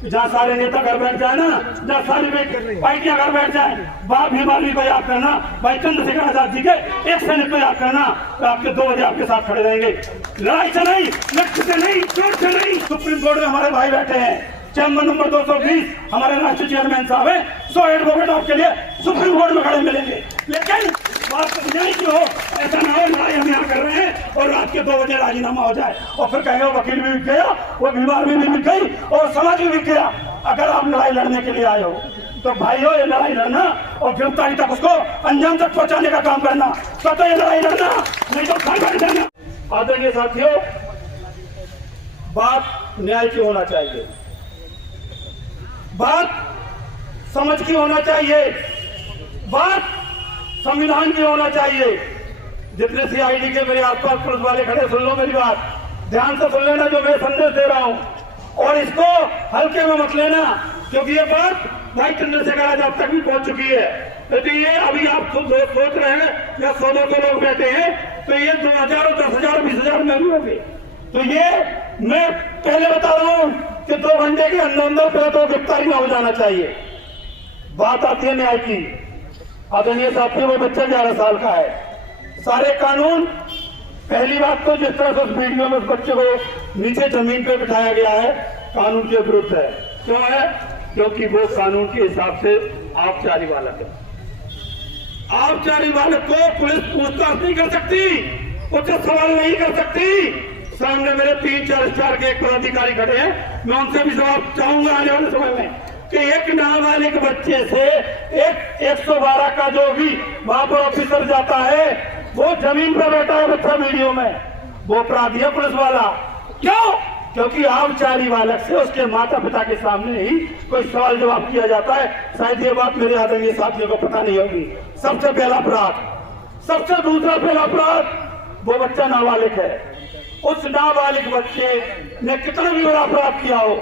जहाँ सारे नेता घर बैठ जाए ना, जहाँ सारी पार्टियां घर बैठ जाए, बाप भीमाली को याद करना, भाई चंद्रशेखर आजाद जी के एक सैनिक को याद करना, तो आपके 2 बजे आपके साथ खड़े रहेंगे। लड़ाई से नहीं, लक्ष्य से नहीं, चोट से नहीं। सुप्रीम कोर्ट में हमारे भाई बैठे हैं, चैम्बर नंबर 220 हमारे राष्ट्रीय चेयरमैन साहब है, 100 एडवोकेट आपके लिए सुप्रीम कोर्ट में खड़े मिलेंगे। लेकिन बात न्याय की हो, ऐसा ना हो लड़ाई हम यहाँ कर रहे हैं और रात के 2 बजे राजीनामा हो जाए और फिर कहेंगे वकील भी बिक गया, वो बीमार भी बिक गई और समाज भी बिक गया। अगर आप लड़ाई लड़ने के लिए आए हो तो भाइयों ये लड़ाई लड़ना और गिरफ्तारी तक उसको अंजाम तक पहुंचाने का काम करना, तो ये लड़ाई लड़ना, नहीं तो घर बैठ जाना। आदरणीय साथियों, बात न्याय की होना चाहिए, बात समझ की होना चाहिए, बात संविधान की होना चाहिए। जितने सीआईडी के मेरे आसपास पुलिस वाले खड़े, सुन लो मेरी बात, ध्यान से सुन लेना जो मैं संदेश दे रहा हूं, और इसको हल्के में मत लेना, क्योंकि ये बात भाई चंद्रशेखर आजाद तक भी पहुंच चुकी है। तो ये अभी आप सोच रहे हैं या 100-200 लोग बैठे हैं, तो ये 2000 और 10,000 20,000 में भी होंगे। तो ये मैं पहले बता रहा हूं कि 2 घंटे के अंदर पहले तो गिरफ्तारी में हो जाना चाहिए। बात आती है न्याय की। आदरणीय साथियों, वो बच्चा 11 साल का है। सारे कानून, पहली बात तो जिस तरह से उस वीडियो में उस बच्चे को नीचे जमीन पे बिठाया गया है, कानून के विरुद्ध है। क्यों है? क्योंकि वो कानून के हिसाब से आबकारी बालक है। आबकारी बालक को पुलिस पूछताछ नहीं कर सकती, उससे सवाल नहीं कर सकती। सामने मेरे 3-4 स्टार के एक पदाधिकारी खड़े हैं, मैं उनसे भी जवाब चाहूंगा आने वाले समय में कि एक नाबालिग बच्चे से एक 112 का जो भी वहां पर ऑफिसर जाता है, वो जमीन पर बैठा है बच्चा वीडियो में, वो अपराधी है पुलिस वाला। क्यों? क्योंकि आबकारी बालक से उसके माता पिता के सामने ही कोई सवाल जवाब किया जाता है। शायद ये बात मेरे आदरणीय साथियों को पता नहीं होगी। सबसे पहला अपराध, सबसे दूसरा पहला अपराध, वो बच्चा नाबालिग है। उस नाबालिग बच्चे ने कितना भी बड़ा अपराध किया हो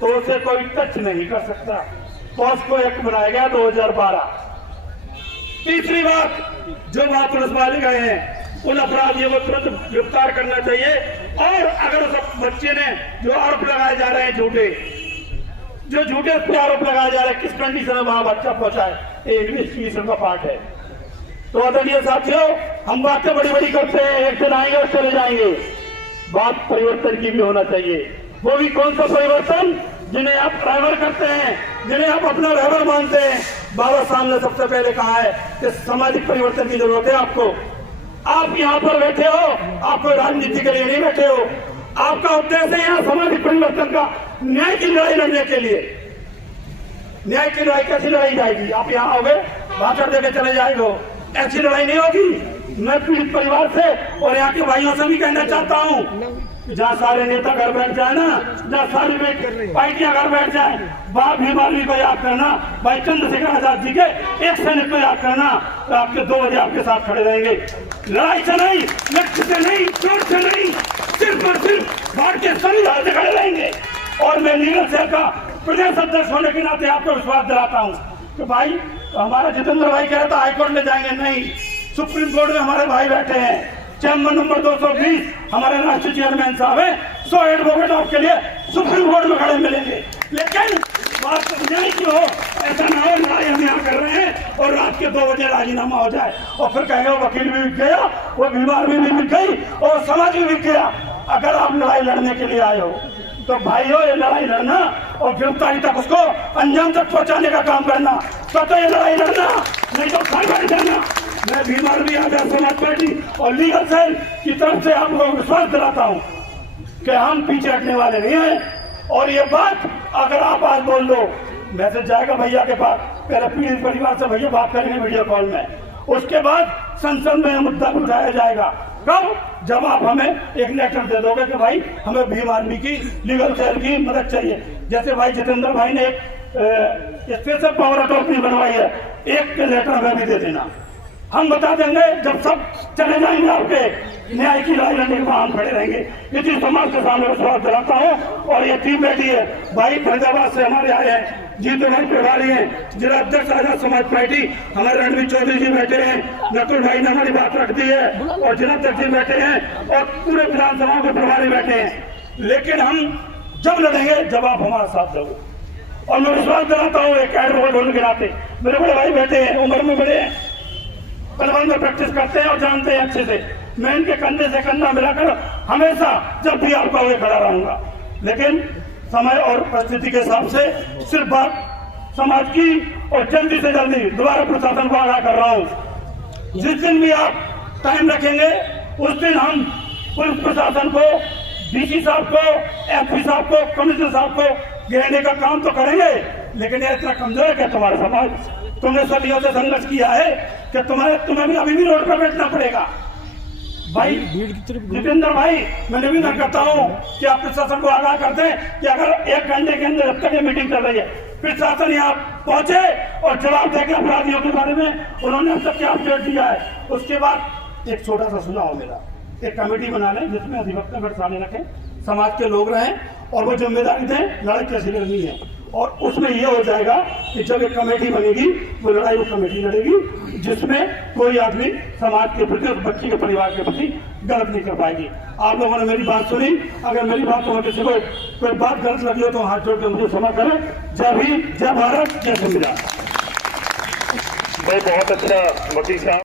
तो उसे कोई टच नहीं कर सकता। पॉस्को एक्ट बनाया गया 2012। तीसरी बात, जो वहां पुलिस वाले गए हैं उन अपराधियों को तुरंत गिरफ्तार करना चाहिए। और अगर उस बच्चे ने जो आरोप लगाए जा रहे हैं झूठे, जो झूठे उस पर आरोप लगाए जा रहे हैं, किस कंडीशन में वहां बच्चा पहुंचा है, ये इन्वेस्टिगेशन का पार्ट है। तो आदरणीय साथियों, हम बातें बड़ी बड़ी करते हैं, एक दिन आएंगे और चले जाएंगे। बात परिवर्तन की भी होना चाहिए। वो भी कौन सा परिवर्तन? जिन्हें आप ड्राइवर करते हैं, जिन्हें आप अपना ड्राइवर मानते हैं। बाबा साहब ने सबसे पहले कहा है कि सामाजिक परिवर्तन की जरूरत है आपको। आप यहाँ पर बैठे हो, आप कोई राजनीति के लिए नहीं बैठे हो, आपका उद्देश्य है यहाँ सामाजिक परिवर्तन का, न्याय की लड़ाई लड़ने के लिए। न्याय की लड़ाई कैसी लड़ाई जाएगी? आप यहाँ आओगे, भाषण देके चले जाएंगे, ऐसी लड़ाई नहीं होगी। मैं पीड़ित परिवार से और यहाँ के भाइयों से भी कहना चाहता हूँ, जहाँ सारे नेता घर बैठ जाए ना, जहाँ सारी पार्टियां घर बैठ जाए, बाप भीमाली को याद करना, भाई चंद्रशेखर आजाद जी के एक सैनिक को याद करना, तो आपके 2 बजे आपके साथ खड़े रहेंगे। लड़ाई से नहीं, लक्ष्य से नहीं, चोट से नहीं, सिर्फ और सिर्फ भारतीय संविधान से खड़े रहेंगे। और मैं लीगल सेल का प्रदेश अध्यक्ष होने के नाते आपको विश्वास दिलाता हूँ कि भाई हमारा जितेंद्र भाई कह रहा था हाईकोर्ट ले जाएंगे, नहीं, सुप्रीम कोर्ट में हमारे भाई बैठे हैं, चैम्बर नंबर 220 हमारे राष्ट्रीय चेयरमैन साहब है, 100 एडवोकेट आपके लिए सुप्रीम कोर्ट में खड़े मिलेंगे। लेकिन बात न्याय की हो, ऐसा ना हो लड़ाई हम यहाँ कर रहे हैं और रात के 2 बजे राजीनामा हो जाए और फिर कहेंगे वकील भी बिक गया, वो बीमार भी बिक गई और समाज भी बिक गया। अगर आप लड़ाई लड़ने के लिए आए हो तो भाइयों ये लड़ाई लड़ना और गिरफ्तारी तक उसको अंजाम तक पहुंचाने का काम करना, तो ये लड़ाई लड़ना, नहीं तो घर बैठ जाना। मैं बीमार भी आजाद समाज पार्टी और लीगल सेल की तरफ से आपको विश्वास दिलाता हूं कि हम पीछे हटने वाले नहीं हैं। और ये बात अगर आप आज बोल दो, मैसेज जाएगा भैया के पास, पहले पीड़ित परिवार से भैया बात करेंगे वीडियो कॉल में, उसके बाद संसद में मुद्दा उठाया जाएगा। कब? जब आप हमें एक लेटर दे दोगे कि भाई हमें भीम आर्मी की लीगल सेल की मदद चाहिए। जैसे भाई जितेंद्र भाई ने एक स्पेशल पावर अथॉरिटी बनवाई है, एक लेटर हमें भी दे देना, हम बता देंगे। जब सब चले जाएंगे आपके न्याय की लड़ाई लड़ने के बाद हम खड़े रहेंगे। इसी समाज के सामने विश्वास दिलाता हूँ। और ये टीम बैठी है, भाई फरीदाबाद से हमारे आए हैं, जीतू भाई प्रभारी हैं, जिला अध्यक्ष आजाद समाज पार्टी हमारे रणवीर चौधरी जी बैठे हैं, नकुल भाई ने हमारी बात रख दी है और जिला अध्यक्ष जी बैठे हैं और पूरे विधानसभा के प्रभारी बैठे हैं। लेकिन हम जब लड़ेंगे जब आप हमारा साथ दोगे। और मैं विश्वास दिलाता हूँ एक एडवोकेट होने के नाते, मेरे बड़े भाई बैठे हैं, उम्र में बड़े हैं, पहलवान में प्रैक्टिस करते हैं और जानते हैं अच्छे से, मैं इनके कंधे से कंधा मिलाकर हमेशा जब भी आपका हुए खड़ा रहूंगा। लेकिन समय और परिस्थिति के हिसाब से सिर्फ बात समाज की, और जल्दी से जल्दी दोबारा प्रशासन को आगाह कर रहा हूँ, जिस दिन भी आप टाइम रखेंगे उस दिन हम पुलिस प्रशासन को, डीसी साहब को, एसपी साहब को, कमिश्नर साहब को घेरने का काम तो करेंगे। लेकिन ये इतना कमजोर है क्या तुम्हारा समाज? तुमने सदियों से संघर्ष किया है कि तुम्हें भी अभी भी रोड पर बैठना पड़ेगा। भाई जितेंद्र भाई, मैं निवेदन करता हूँ कि आप प्रशासन को आगाह कर दें कि अगर 1 घंटे के अंदर, जब तक ये मीटिंग चल रही है, प्रशासन यहाँ पहुंचे और जवाब देकर अपराधियों के बारे में उन्होंने अब तक क्या अपडेट दिया है। उसके बाद एक छोटा सा सुझाव मेरा, एक कमेटी बना लें जिसमें अधिवक्ता बैठाने रखें, समाज के लोग रहें और वो जिम्मेदारी दें लड़ाई कैसी लड़नी है। और उसमें ये हो जाएगा कि जब एक कमेटी बनेगी वो लड़ाई वो कमेटी लड़ेगी जिसमें कोई आदमी समाज के प्रति, उस बच्ची के परिवार के प्रति गलत नहीं कर पाएगी। आप लोगों ने मेरी बात सुनी, अगर मेरी बात में किसी को कोई बात गलत लगी हो तो हाथ जोड़ के मुझे क्षमा करें। जय भीम, जय भारत, जय संविधान। बहुत अच्छा वकील साहब।